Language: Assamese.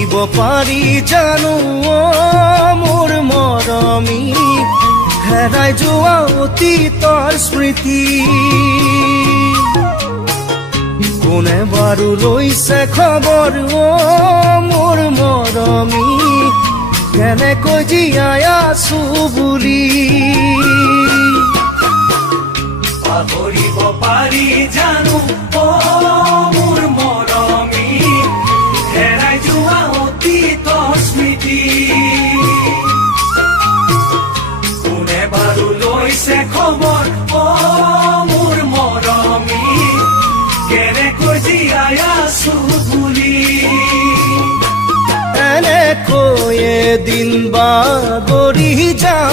পাহৰিব পাৰি জানো মোৰ মৰমী হেৰাই যোৱা অতীতৰ স্মৃতি কোনে বাৰু লৈছে খবৰ মোৰ মৰমী কেনেকৈ জীয়াই আছো বুলি পাহৰিব পাৰি জানো মোৰ মৰমী হেৰাই যোৱা অতীতৰ স্মৃতি কোনে বাৰু লৈছে খবৰ মোৰ মৰমী কেনেকৈ জীয়াই আছো বুলি এনেকৈ এদিন বাগৰি যাম